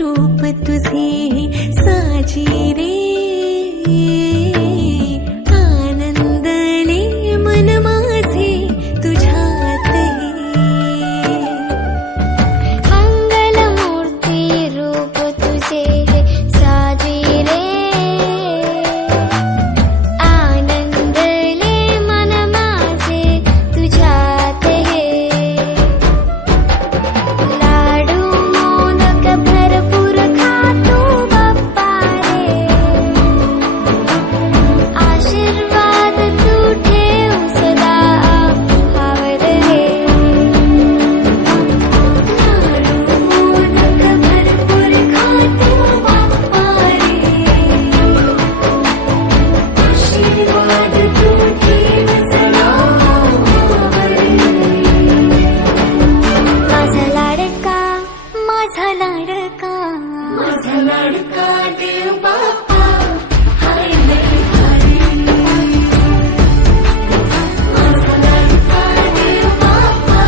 रूप तुझे साजी रे आनंदले मन माझे तुझ्यात मंगल मूर्ती रूप तुझे साजी रे आनंदले मन माझे तुझ्यात लाडू मोदक भरपूर खातो बाप्पा रे आशीर्वाद तू ठेव सदा आवर रे लाडू मोदक भरपूर खातो बाप्पा रे आशीर्वाद तू ठेव सदा आवर रे माझा लाडका देव बाप्पा हाय लई भारी माझा लाडका देव बाप्पा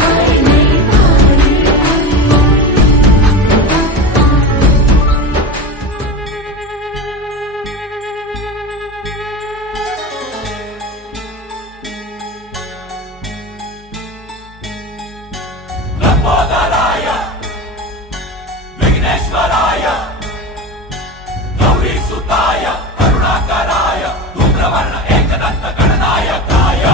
हाय लई भारी लंबोदराय विघ्नेश्वराय गौरीसुताय करुणाकराय धूम्रवर्ण एकदंत गणनायकाय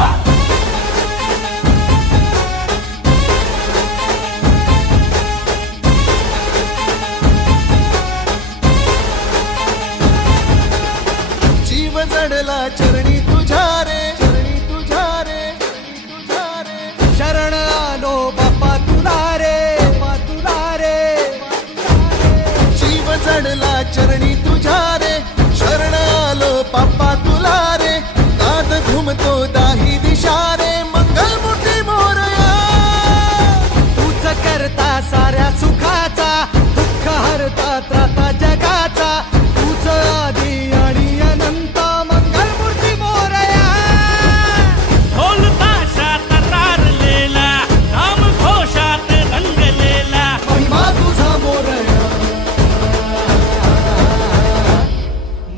जीव जडला चरणी तुझ्या रे शरण आलो बाप्पा तुला रे जीव जडला चरणी तुझ्या रे शरण आलो बाप्पा तुला रे नाद घुमतो दाही दिशा रे मंगलमूर्ती मोरया तूच करता साऱ्या सुखाचा दुःख हरता त्राता जगाचा तूच आदी आणि अनंत मंगलमूर्ती मोरया ढोल ताशात तारलेला नाम घोषात रंगलेला महिमा तुझा मोरया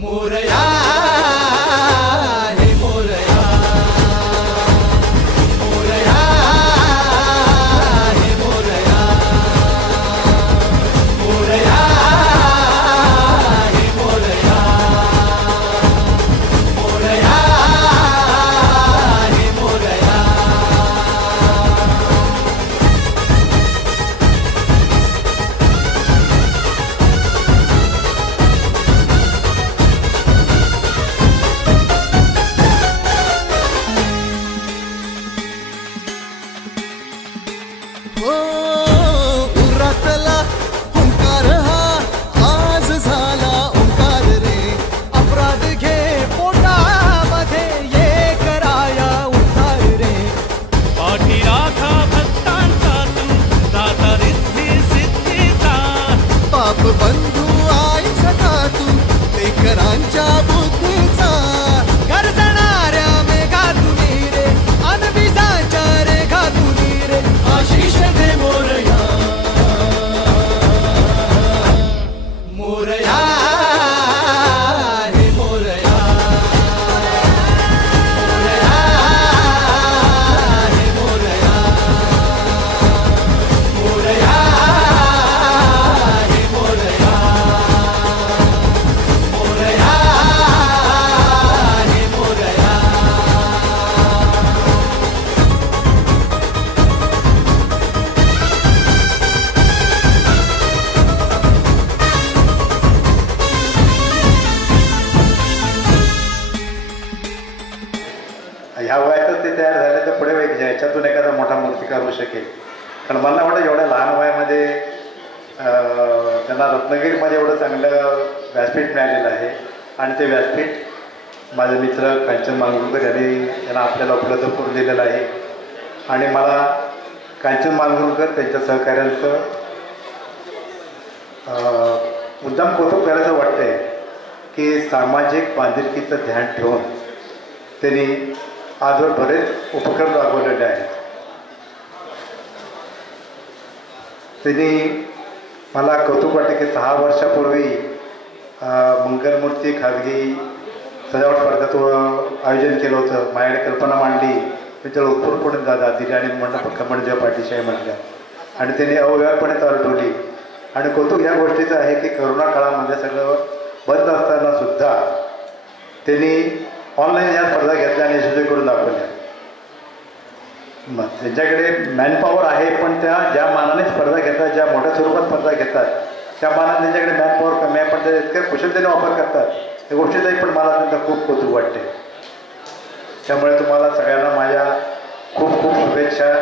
मोरया हे मोरया मोरया हे मोरया मोरया हे मोरया मोरया हे मोरया हो उरातला ओंकार हा आज झाला ओंकार रे अपराध घे पोटामध्ये ये कराया उद्धार रे पाठी राखा भक्तांचा तू दाता रिद्धी सिद्धीचा पाप बंधू आई सखा तू लेकरांच्या बुद्धीचा गरजणाऱ्या मेघा तुनी रे अनबिजाच्या रेखा तुनी रे आशिष दे मोरया मोरया हे मोरया मोरया हे मोरया मोरया हे मोरया मोरया हे मोरया ह्या वयातच ते तयार झाले तर पुढे ह्याच्यातून एखादा मोठा मूर्तिकार होऊ शकेल. कारण मला वाटतं एवढ्या लहान वयामध्ये त्यांना रत्नागिरीमध्ये एवढं चांगलं व्यासपीठ मिळालेलं आहे आणि ते व्यासपीठ माझे मित्र कांचन मालगुणकर यांनी त्यांना आपल्याला उपलब्ध करून दिलेलं आहे. आणि मला कांचन मालगुणकर त्यांच्या सहकार्यांचं मुद्दाम कौतुक करायचं वाटतंय की सामाजिक बांधिलकीचं ध्यान ठेवून त्यांनी आजवर बरेच उपक्रम राबवलेले आहेत. त्यांनी मला कौतुक वाटते की 6 वर्षापूर्वी मंगलमूर्ती खाजगी सजावट स्पर्धेचं आयोजन केलं होतं. माझ्याकडे कल्पना मांडली मी त्याला उत्स्फूर्तपणे दिली आणि खंबणदेव पाठीशी आहे म्हटलं आणि त्यांनी अव्यवहारपणे चालवली. आणि कौतुक ह्या गोष्टीचं आहे की करोना काळामध्ये सगळं बंद असताना सुद्धा त्यांनी ऑनलाईन ह्या स्पर्धा घेतल्या आणि यशस्वी करून दाखवल्या. मग त्यांच्याकडे मॅनपॉवर आहे पण त्या ज्या मानाने स्पर्धा घेतात ज्या मोठ्या स्वरूपात स्पर्धा घेतात त्या मानाने त्यांच्याकडे मॅनपॉवर कमी आहे पण ते इतक्या कुशलतेने वापर करतात या गोष्टीचाही पण मला त्यांचा खूप कौतुक वाटते. त्यामुळे तुम्हाला सगळ्यांना माझ्या खूप खूप शुभेच्छा.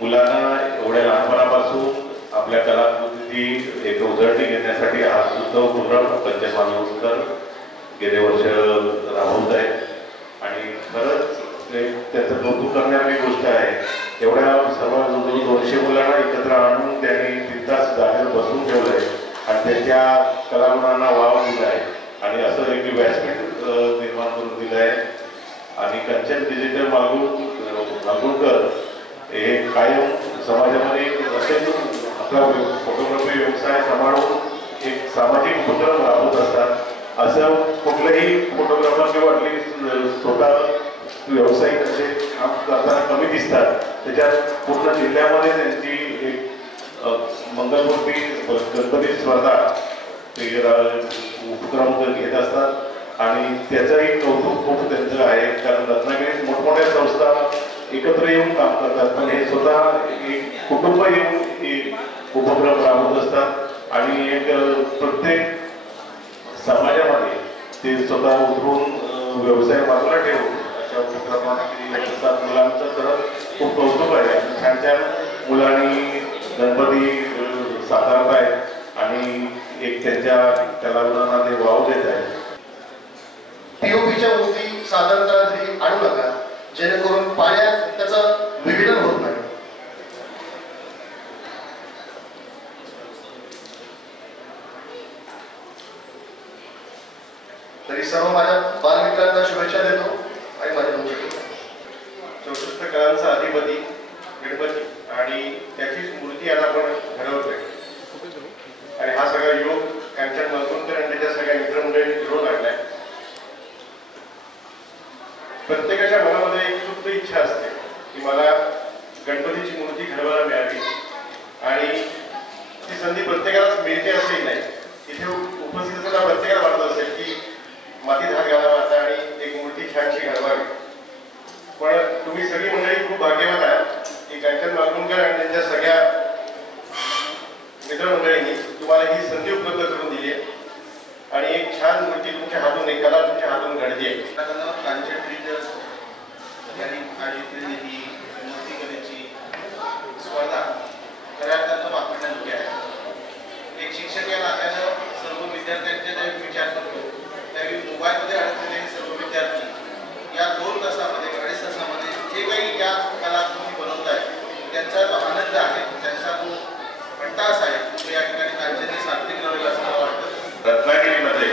मुलांना एवढ्या लहानपणापासून आपल्या कलाकृती एक उजळणी घेण्यासाठी आज सुद्धा उपक्रम पंचायत मालवणकर गेले वर्ष राबवत आहे आणि खरंच त्याचं कौतुक करणारी गोष्ट आहे. एवढ्या सर्व 200 मुलांना एकत्र आणून त्यांनी 3 तास जागेवर बसून ठेवलं आहे आणि त्यांच्या कलागुणांना वाव दिला आहे आणि असं एक व्यासपीठ निर्माण करून दिलं आहे. आणि कंचन डिजिटल मालवणकर हे कायम समाजामध्ये असेल आपला फोटोग्राफी व्यवसाय सांभाळून एक सामाजिक उपक्रम राबवत असतात. असं कुठलंही फोटोग्राफर किंवा स्वतः व्यावसायिक असे काम करताना कमी दिसतात. त्याच्यात पूर्ण जिल्ह्यामध्ये त्यांची एक मंगलमूर्ती गणपती स्पर्धा ते उपक्रम घेत असतात आणि त्याचंही कौतुक खूप त्यांचं आहे. कारण रत्नागिरीत मोठमोठ्या संस्था एकत्र येऊन काम करतात पण हे स्वतः एक कुटुंब येऊन एक उपक्रम राबवत असतात आणि एक प्रत्येक समाजामध्ये ते स्वतः उतरून व्यवसाय बाजूला ठेवून अशा उपक्रमात मुलांचं तर खूप कौतुक आहे. छान छान मुलांनी गणपती साकारत आहेत आणि एक त्यांच्या कलागुणांना ते वाव देत आहेत. पीओपीच्या मूर्ती साधारणतः घरी आणू नका जेणेकरून पाण्यात त्याचं विघटन होत नाही. तरी सर्व माझ्या बालमित्रांना शुभेच्छा देतो आणि माझ्या तुमच्याकडे 64 कलांचा अधिपती गणपती आणि त्याचीच मूर्ती आता आपण घडवतोय आणि हा सगळा योग कांचन मालवणकर आणि त्याच्या सगळ्या मित्रमंडळींनी जुळून आणलाय. प्रत्येकाच्या मनामध्ये एक सुप्त इच्छा असते की मला गणपतीची मूर्ती घडवायला मिळावी आणि ती संधी प्रत्येकालाच मिळते असेही नाही. इथे उपस्थित असताना प्रत्येकाला वाटत असेल की मातीत हात घालावा आता आणि एक मूर्ती छानशी घडवावी. पण तुम्ही सगळी मंडळी खूप भाग्यवान आहात की कांचन मालवणकर आणि त्यांच्या सगळ्या मित्रमंडळींनी तुम्हाला ही संधी उपलब्ध करून दिली आहे आणि एक छान मूर्ती तुमच्या हातून एक कला तुमच्या हातून घडते आहे. कांचन ट्रीजर्स यांनी आयोजित केलेली ही मूर्तिकलेची स्पर्धा खऱ्या अर्थानं वापरण्यायोग्य आहे. एक शिक्षक या नात्यानं सर्व विद्यार्थ्यांचे जे विचार करतो त्यावेळी मोबाईलमध्ये अडकलेले सर्व विद्यार्थी या 2 तासामध्ये 2.5 तासामध्ये जे काही या कला तुम्ही बनवताय त्यांचा जो आनंद आहे त्यांचा जो कंटास आहे तो या ठिकाणी कांचनने सात्विक लावलेला असं मला वाटतं. रत्नागिरीमध्ये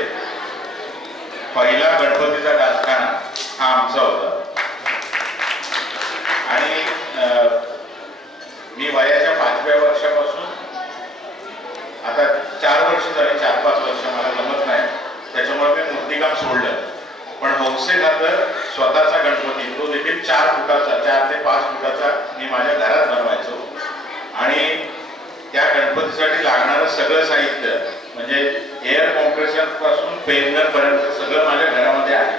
पहिला गणपतीचा डासखाना हा आमचा होता आणि मी वयाच्या 5व्या वर्षापासून आता 4 वर्ष झाली 4-5 वर्ष मला जमत नाही त्याच्यामुळे मी मूर्तिकाम सोडलं. पण हौसे खातर स्वतःचा गणपती तो देखील 4 फुटाचा 4 ते 5 फुटाचा मी माझ्या घरात बनवायचो आणि त्या गणपतीसाठी लागणारं सगळं साहित्य म्हणजे एअर कॉम्प्रेसर पासून पेनर पर्यंत सगळं माझ्या घरामध्ये आहे.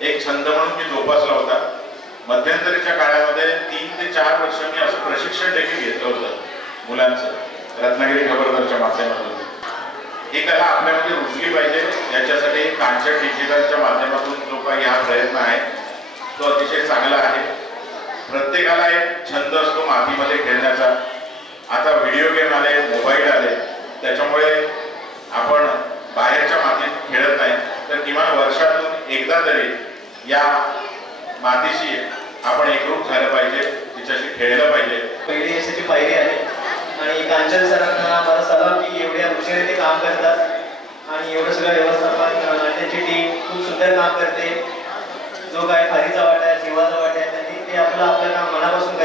एक छंद म्हणून मी जोपासला होता. मध्यंतरीच्या काळामध्ये 3 ते 4 वर्ष मी असं प्रशिक्षण देखील घेतलं होतं मुलांचं रत्नागिरी खबरदारच्या माध्यमातून. ही कला आपल्यामध्ये रुजली पाहिजे याच्यासाठी कांचन डिजिटलच्या माध्यमातून जो काही हा प्रयत्न आहे तो अतिशय चांगला आहे. प्रत्येकाला एक छंद असतो मातीमध्ये खेळण्याचा. आता व्हिडिओ गेम आले मोबाईल आले त्याच्यामुळे आपण बाहेरच्या मातीत खेळत नाही तर किमान वर्षातून एकदा तरी या मातीशी आपण एकरूप झालं पाहिजे तिच्याशी खेळलं पाहिजे. पहिली यशाची पायरी आहे आणि कांचन सरांना मला सलाम की एवढ्या हुशारीने ते काम करतात आणि एवढं सगळं व्यवस्थापन आणि त्यांची टीम खूप सुंदर काम करते. जो काय खारीचा वाटा आहे जीवाचा वाटा आहे त्यांनी ते आपलं काम मनापासून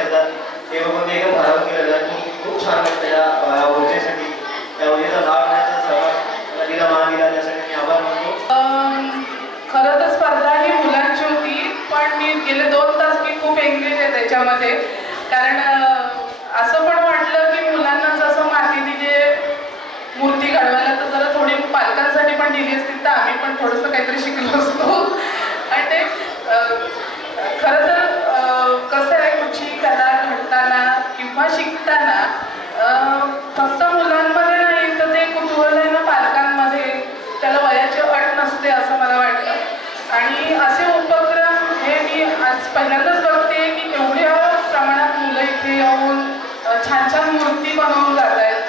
ते बघून मी एकदम भारावून गेलेलं. खूप छान वाटतं या ऊर्जेसाठी, या ऊर्जेचा भाग घेण्याचा सहभाग दिला मला दिला, त्यासाठी मी आभार मानतो. खरं तर स्पर्धा ही मुलांची होती, पण मी गेले 2 तास मी खूप एंगेज आहे त्याच्यामध्ये. कारण असं पण वाटलं की मुलांना जसं मातीने जे मूर्ती घडवायला तर जरा थोडी पालकांसाठी पण दिली असती तर आम्ही पण थोडंसं काहीतरी शिकलो असतो. आणि ते खरं तर कसं आहे, कुठची कला घडताना किंवा शिकताना फक्त मुलांमध्ये नाही तर ते कुतूहल आहे ना पालकांमध्ये, त्याला वयाची अट नसते असं मला वाटतं. आणि असे उपक्रम हे मी आज पहिल्यांदाच बघते की एवढ्या प्रमाणात मुलं इथे येऊन छान छान मूर्ती बनवून जात आहेत.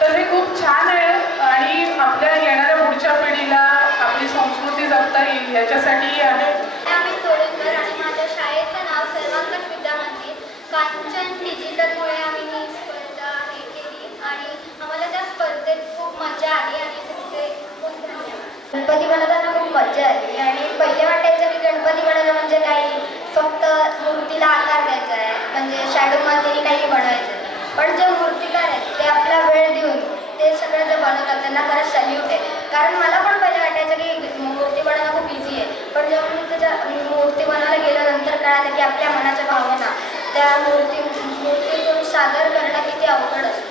तर हे खूप छान आहे आणि आपल्या येणाऱ्या पुढच्या पिढीला आपली संस्कृती जपता येईल याच्यासाठी आहे. आम्ही तोडकर आणि माझ्या शाळेचं नाव सर्वांकष विद्या मंदिर. कांचन डिजिटलमुळे आम्ही ही स्पर्धा हे केली आणि आम्हाला त्या स्पर्धेत खूप मजा आली आणि तुमचे खूप धन्यवाद. गणपती बनवताना खूप मजा आली आणि पहिले वाटायचं की गणपती बनवणं म्हणजे काही फक्त मूर्तीला आकार द्यायचा आहे, म्हणजे शॅडो मातीने काही बनवायचं. पण जे मूर्तिकार आहेत ते आपला वेळ देऊन ते सगळं जे बनवतात त्यांना खरंच सॅल्यूट आहे. कारण मला पण पहिले वाटायचं की मूर्ती बनवणं खूप इझी आहे, पण जेव्हा मी त्याच्या मूर्ती बनवायला गेल्यानंतर कळालं की आपल्या मनाच्या भावना त्या मूर्तीतून सादर करणं किती अवघड असतं.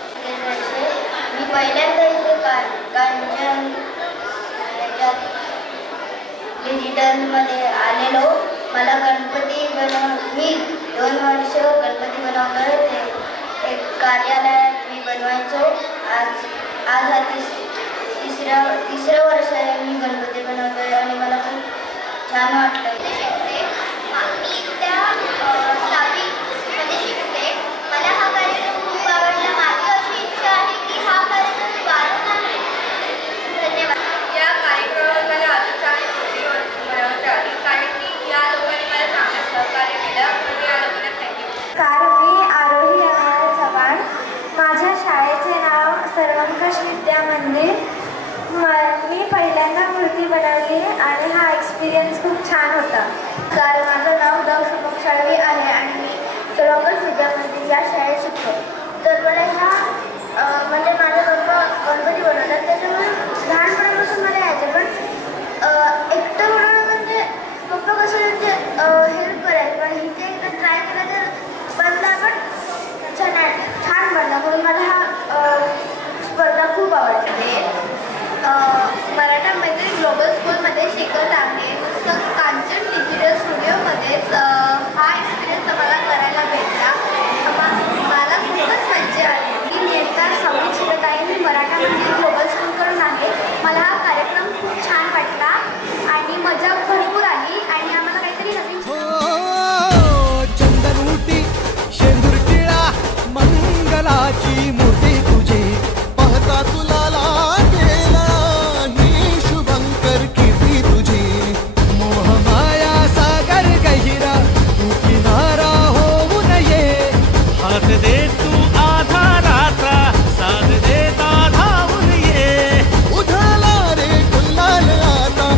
मी पहिल्यांदा इथे कांचन डिजिटलमध्ये आलेलो. मला गणपती मी 2 वर्ष गणपती बनवतोय. ते एक कार्यालयात मी बनवायचो. आज हा तिसरं वर्ष आहे मी गणपती बनवतोय आणि मला खूप छान वाटतं. मी त्या 7वीमध्ये शिकते. मला हा कार्यक्रम खूप आवडला. माझी अशी इच्छा आहे की हा कार्यक्रम वारंवार धन्यवाद. या कार्यक्रमात मला अजून चांगली कृती बनवता आली कारण की या लोकांनी मला चांगलं सहकार्य केलं. या लोकांना थँक्यू. मी आरोही अमर चव्हाण. माझ्या शाळेचे नाव सर्वंकष विद्या मंदिर. मी पहिल्यांदा मूर्ती बनवली आणि हा एक्सपिरियन्स खूप छान होता. कारण माझं नाव दव शुभम शाळवी आहे आणि मी सर्वंकष विद्या मंदिर या शाळेत शिकतो. तर मला म्हणजे माझे पप्पा गणपती बनवतात त्याच्यामुळे लहानपणापासून मला यायचे. पण एकटं बनवणं म्हणजे पप्पा कसं म्हणजे हेल्प करायचं, पण इथे एकदा ट्राय केलं तर बनला पण छान बनला. म्हणून मला हा स्पर्धा खूप आवडते. मराठा मैत्री ग्लोबल स्कूलमध्ये शिकत आहे. नुसतं कांचन डिजिटल स्टुडिओमध्येच हा एक्सपिरियन्स आम्हाला करायला भेटला. मला खूपच मजा आली. मी इयत्ता 6वीत शिकत आहे. मी मराठा मैत्री ग्लोबल स्कूलकडून आहे. मला हा कार्यक्रम खूप छान वाटला आणि मजा भरपूर आली आणि आम्हाला काहीतरी नवीन चंदनूटी शेंदूर टिळा मंगलाची मूर्ती तुझी पाहता तुला लागेला ही शुभंकर कीर्ती तुझी. मोहमाया सागर गहिरा तू किनारा होऊ नये. हात दे तू आधाराचा, साथ देता धावून ये. उधळला रे गुलाल आता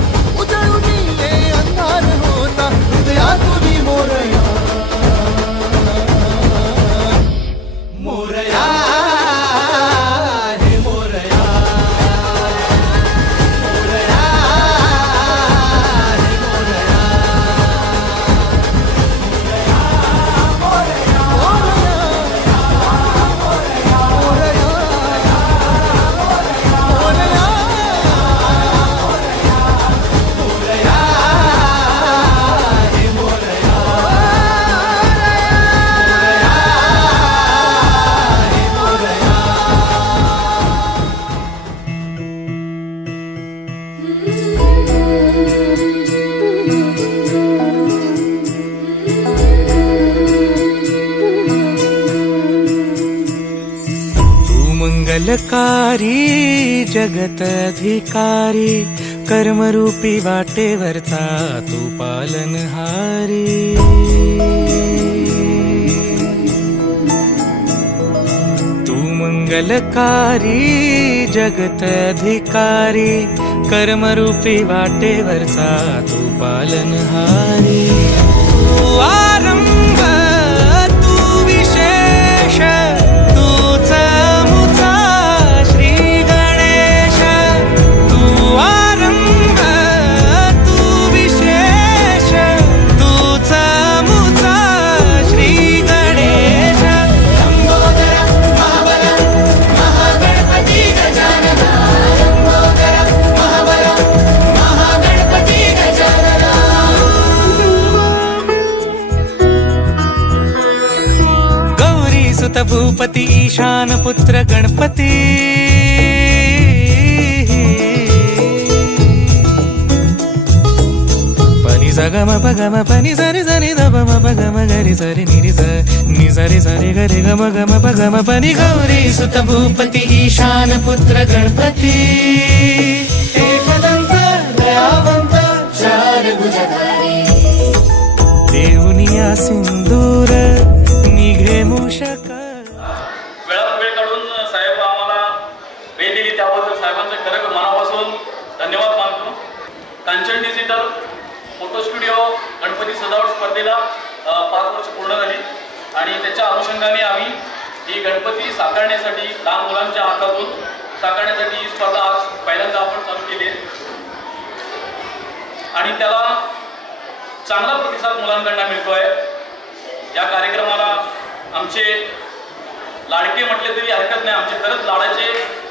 उजळून ये अंधार होता. हृदया तुझी मोरया मोरया हे मोरया मोरया हे मोरया मोरया मंगलकारी जगत अधिकारी कर्मरूपी वाटेवरचा तू पालनहारी. तू मंगलकारी जगत अधिकारी कर्मरूपी वाटेवरचा तू पालनहारी. तू आरंभ तू विशेष सुत भूपती ईशान पुत्र गणपती पनि सगम पगम पनि सरि सरि ध म पगम गरि सरि निरि स नि सरि सरि गरि गम गम पगम पनि गौरी सुत भूपती ईशान पुत्र गणपती एकदंत दयावंत चार भुजधारी देऊनिया सिंदूर निघे मूषक. वेळात वेळ काढून साहेब आम्हाला वेळ दिली त्याबद्दल साहेबांचे खरं मनापासून धन्यवाद मानतो. Kanchan digital photo studio Ganpati सजावट स्पर्धेला 5 वर्ष पूर्ण झाली आणि त्याच्या अनुषंगाने आम्ही ही गणपती साकारण्यासाठी लहान मुलांच्या हातातून साकारण्यासाठी ही स्पर्धा आज पहिल्यांदा आपण चालू केली आहे आणि त्याला चांगला प्रतिसाद मुलांकडून मिळतोय. या कार्यक्रमाला आमचे लाडके म्हटले तरी हरकत नाही, आमचे खरंच लाडाचे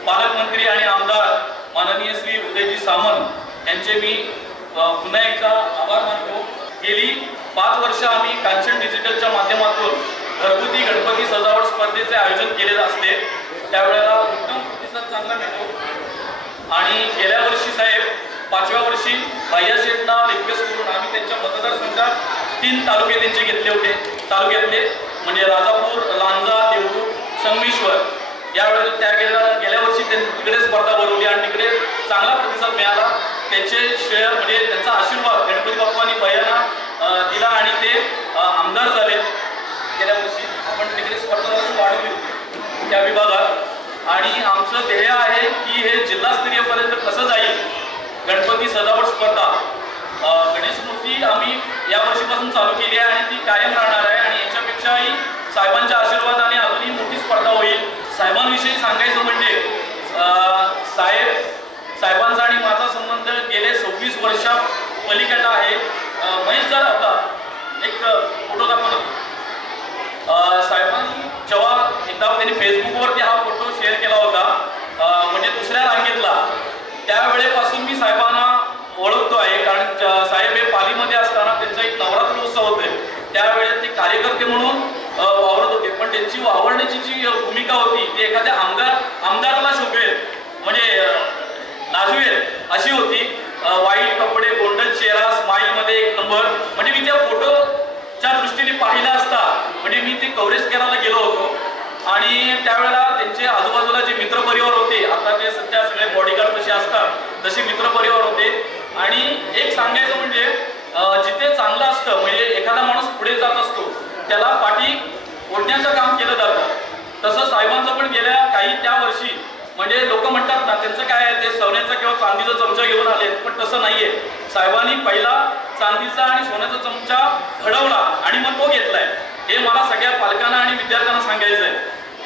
पालकमंत्री आणि आमदार माननीय श्री उदयजी सामंत यांचे मी पुन्हा एकदा आभार मानतो. गेली 5 वर्ष आम्ही कांचन डिजिटलच्या माध्यमातून घरगुती गणपती सजावट स्पर्धेचे आयोजन केले असते, त्यावेळेला उत्तम प्रतिसाद चांगला मिळतो आणि गेल्या वर्षी साहेब 5व्या वर्षी बाह्यशेठना रिक्वेस्ट करून आम्ही त्यांच्या मतदारसंघात 3 तालुके त्यांचे घेतले होते. तालुक्यातले म्हणजे राजापूर, लांजा, देऊळ, संगमेश्वर. यावेळेला त्या गेल्या वर्षी त्यांनी तिकडे स्पर्धा भरवली आणि तिकडे चांगला प्रतिसाद मिळाला. त्याचे श्रेय म्हणजे त्यांचा आशीर्वाद गणपती बाप्पांनी भैयांना दिला आणि ते आमदार झाले. गेल्या वर्षी आपण तिकडे स्पर्धा वाढवली होती त्या विभागात आणि आमचं ध्येय आहे की हे जिल्हास्तरीयपर्यंत कसं जाईल गणपती सजावट स्पर्धा. गणेश मूर्ती आम्ही या वर्षीपासून चालू केली आहे आणि ती कायम राहणार आहे आणि याच्यापेक्षाही साहेबांच्या आशीर्वादाने अजूनही मोठी स्पर्धा होईल. साहेबांविषयी सांगायचं म्हणजे साहेबांचा आणि माझा संबंध गेले 26 वर्षा पलीकडला आहे. महेश जर आता एक फोटो दाखवला. साहेबांनी जेव्हा एकदा त्यांनी फेसबुकवरती हा फोटो शेअर केला होता म्हणजे दुसऱ्या रांगेतला, त्यावेळेपासून मी साहेबांना ओळखतो आहे कारण साहेब हे पालीमध्ये असताना त्यांचा एक नवरात्र उत्सव होते त्यावेळेस ते कार्यकर्ते म्हणून वावरत होते, पण त्यांची वावरण्याची जी भूमिका होती ती एखाद्या आमदाराला शोभेल म्हणजे लाजवेल अशी होती. वाईट कपडे, गोंडल चेहरा, स्माईलमध्ये 1 नंबर. म्हणजे मी त्या फोटोच्या दृष्टीने पाहिला असता म्हणजे मी ते कव्हरेज करायला गेलो होतो आणि त्यावेळेला त्यांचे आजूबाजूला जे मित्रपरिवार होते, आता ते सध्या सगळे बॉडीगार्ड कसे असतात तसे मित्रपरिवार होते. आणि एक सांगायचं म्हणजे जिथे चांगलं असतं म्हणजे एखादा माणूस पुढे जात असतो त्याला पाठी ओढण्याचं काम केलं जातं. तसं साहेबांचं पण गेल्या त्या वर्षी म्हणजे लोक म्हणतात ना त्यांचं काय आहे ते सोन्याचा किंवा चांदीचा चमचा घेऊन आले, पण तसं नाहीये. साहेबांनी पहिला चांदीचा आणि सोन्याचा चमचा घडवला आणि मग तो घेतलाय. हे मला सगळ्या पालकांना आणि विद्यार्थ्यांना सांगायचं आहे.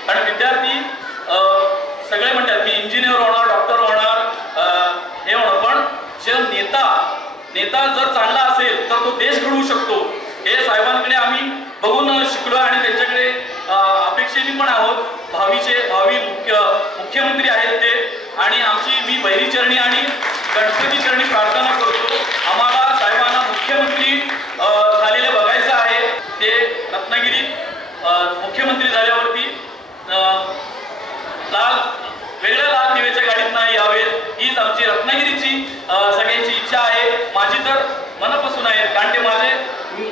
कारण विद्यार्थी सगळे म्हणतात मी इंजिनियर होणार, डॉक्टर होणार, हे होणार, पण जे नेता जर चांगला असेल तर तो देश घडवू शकतो. हे साहेबांकडे आम्ही बघून शिकलो आणि त्यांच्याकडे अपेक्षेने पण आहोत. भावी मुख्यमंत्री आहेत ते आणि आमची मी बहिरीचरणी आणि गणपती चरणी प्रार्थना करतो. आम्हाला साहेबांना मुख्यमंत्री झालेले बघायचं आहे. ते रत्नागिरीत मुख्यमंत्री झाल्यावरती वेगळ्या लाल दिव्याच्या गाडीत नाही यावेत हीच आमची रत्नागिरीची सगळ्यांची इच्छा आहे. माझी तर मनापासून आहे कारण ते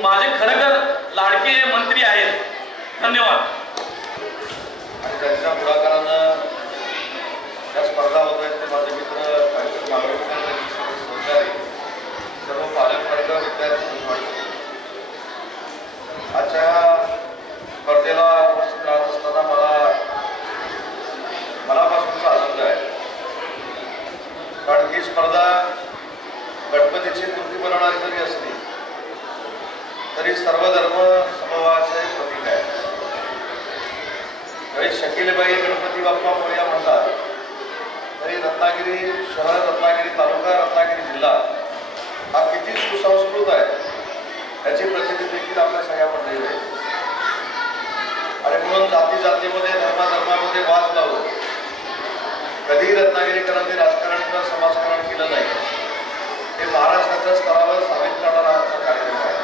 माझे खरंतर लाडके मंत्री आहेत. धन्यवाद. आणि त्यांच्या पुढाकारानं ज्या स्पर्धा होत आहेत ते माझे मित्र सहकारी सर्व पालकवर्ग विद्यार्थी आजच्या स्पर्धेला उपस्थित राहत असताना मनापासूनचा आनंद आहे. कारण ही स्पर्धा गणपतीची मूर्ती बनवणारी जरी असली तरी सर्व धर्म समभावाचं एक प्रतीक आहे. जरी शकीलबाई गणपती बाप्पा मोरया म्हणतात तरी रत्नागिरी शहर, रत्नागिरी तालुका, रत्नागिरी जिल्हा हा किती सुसंस्कृत आहे याची प्रचिती देखील आपल्या सगळ्या मंडळी आहे. आणि म्हणून जातीमध्ये धर्मामध्ये वाद लावून कधीही रत्नागिरीकरांनी राजकारण किंवा समाजकारण केलं नाही. हे महाराष्ट्राच्या स्तरावर साबित करणारा आमचा कार्यक्रम आहे.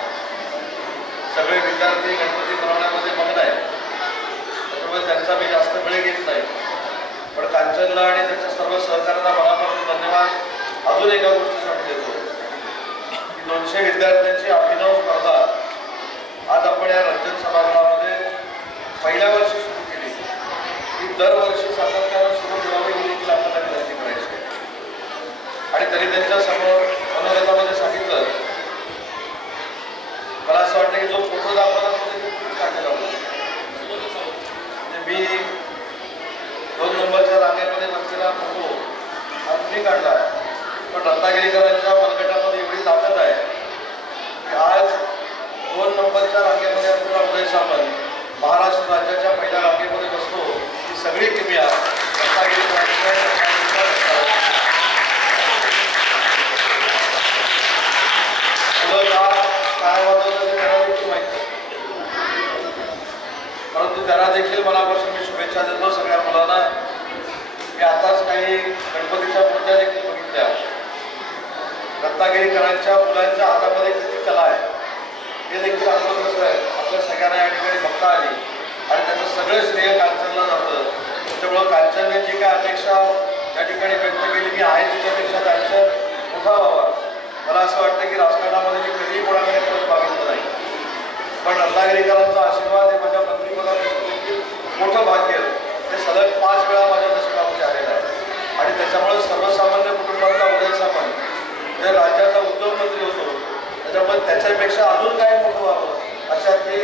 सगळे विद्यार्थी गणपती बनवण्यामध्ये मग्न आहेत. त्याच्यामुळे त्यांचा मी जास्त वेळ घेत नाही. पण कांचनला आणि त्याच्या सर्व सहकार्यांना मनापासून धन्यवाद अजून एका गोष्टीसाठी देतो की 200 विद्यार्थ्यांची अभिनव स्पर्धा आज आपण या रंजन सभागृहामध्ये पहिल्या वर्षी सुरू केली. ही दरवर्षी सातत्यानं सुरू ठेवावी ही देखील आपल्याला विनंती करायची आहे. आणि तरी त्यांच्या समोर मनोगतामध्ये सांगितलं, मला असं वाटतं की जो फोटो दाखवला तो काढलेला होता. म्हणजे मी 2 नंबरच्या रांगेमध्ये बसलेला फोटो हा तुम्ही काढला आहे. पण रत्नागिरीकरांच्या मनगटामध्ये एवढी ताकद आहे की आज 2 नंबरच्या रांगेमध्ये असलेला उदय सामंत महाराष्ट्र राज्याच्या पहिल्या रांगेमध्ये बसतो. ही सगळी किमया रत्नागिरीकरांच्या काय वाजवलं ते त्याला देखील माहिती आहे. परंतु त्यांना देखील मनापासून मी शुभेच्छा देतो सगळ्या मुलांना. मी आताच काही गणपतीच्या मूर्त्या देखील बघितल्या. रत्नागिरीकरांच्या मुलांच्या हातामध्ये किती कला आहे हे देखील अनुभव कसं आहे आपल्या सगळ्यांना या ठिकाणी बघता आली. आणि त्याचं सगळं श्रेय कांचनला जातं. त्याच्यामुळं कांचनने जी काय अपेक्षा या ठिकाणी व्यक्त केली की आहे त्याच्यापेक्षा कांचन मोठा व्हावा. मला असं वाटतं की राजकारणामध्ये मी कधीही कोणाकडे परत मागितलं नाही. पण रत्नागिरीकरांचा आशीर्वाद हे माझ्या मंत्रिपदापासून देखील मोठं भाग्य ते सलग 5 वेळा माझ्या दशकामध्ये आलेलं आहे. आणि त्याच्यामुळे सर्वसामान्य कुटुंबातला उदय सामंत जे राज्याचा उद्योगमंत्री होतो त्याच्यामुळे त्याच्यापेक्षा अजून काय मोठं व्हावं अशातली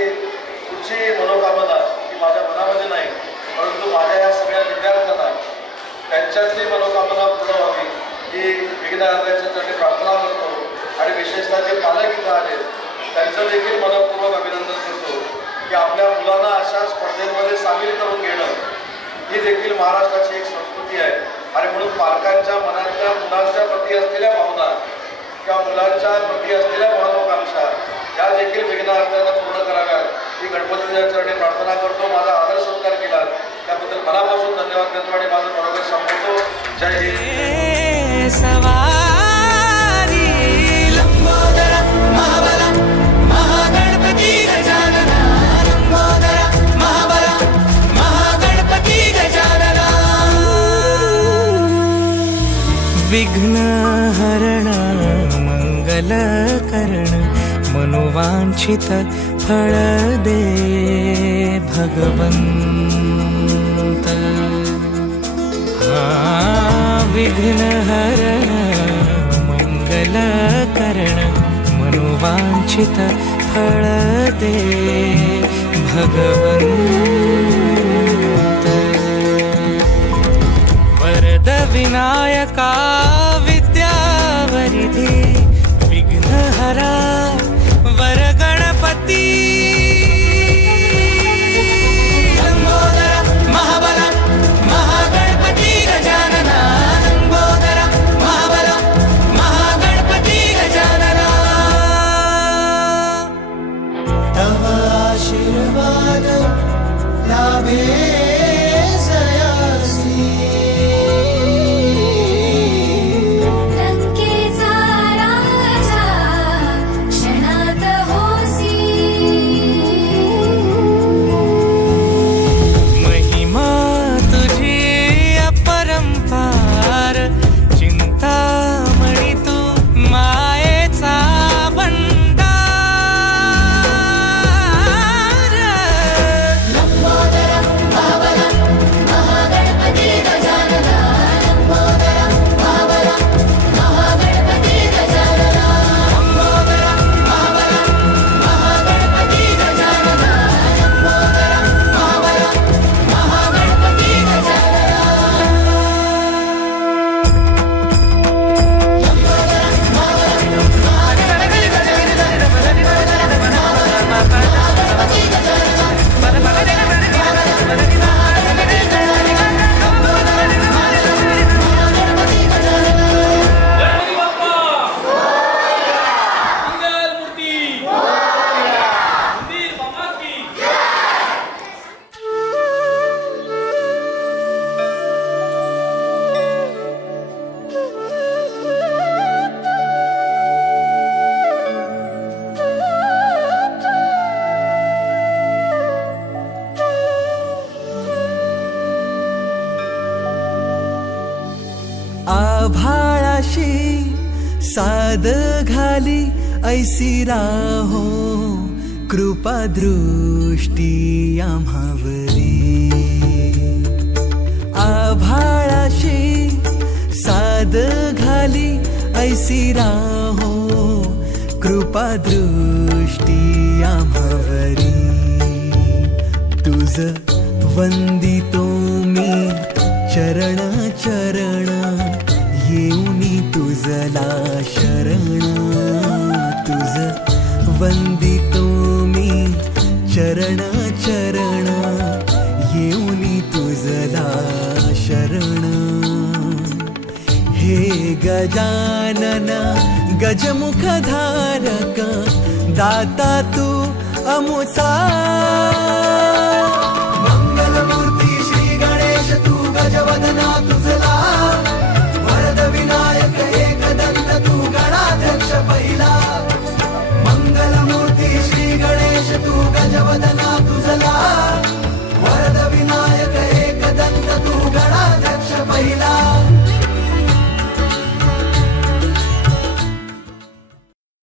पुढची मनोकामना ही माझ्या मनामध्ये नाही. परंतु माझ्या या सगळ्या विद्यार्थ्यांना त्यांच्यातली मनोकामना पूर्ण व्हावी ही विघ्नहर्त्याच्या चरणी प्रार्थना करतो. आणि विशेषतः जे पालक इथं आले त्यांचं देखील मनपूर्वक अभिनंदन करतो की आपल्या मुलांना अशा स्पर्धेमध्ये सामील करून घेणं ही देखील महाराष्ट्राची एक संस्कृती आहे. आणि म्हणून पालकांच्या मनातल्या मुलांच्या प्रती असलेल्या भावना किंवा मुलांच्या प्रती असलेल्या महत्वाकांक्षा या देखील विघ्नहर्त्याला पूर्ण कराव्यात ही गणपतीच्या चरणी प्रार्थना करतो. माझा आदर सत्कार केला त्याबद्दल मनापासून धन्यवाद देतो आणि माझं बरोबर संपवतो. जय हिंद. सवारी लंबोदरा महाबला महागणपती गजानना लंबोदरा महाबला महागणपती गजानना विघ्नहरण मंगलकरण मनोवांछित फळ दे भगवंत. विघ्नहरण मंगलकरण मनोवांछित फळ दे भगवंत. वरद विनायका विद्यावरिधे विघ्नहरा वर गणपती लंबोदरा महाबला महागणपती गजानना लंबोदरा महाबला महागणपती गजानना. तव आशीर्वाद लाभे महाबला साद घाली ऐसी राहो कृपा दृष्टी आम्हावरी आभाळाशी साद घाली ऐसी राहो कृपा दृष्टी आम्हावरी तुझ वंदितो मी चरण चरण येऊनी तुझला शरण तुझ वंदितो मी चरण चरण येऊनी तुझला शरण हे गजानन गजमुखधारक दाता तू अमुसा मंगलमूर्ती श्री गणेश तू गजवदना तुझला वरद विनायक एकदंत तू गणाध्यक्ष पहिला मंगलमूर्ती श्री गणेश तू गजवदना तुझला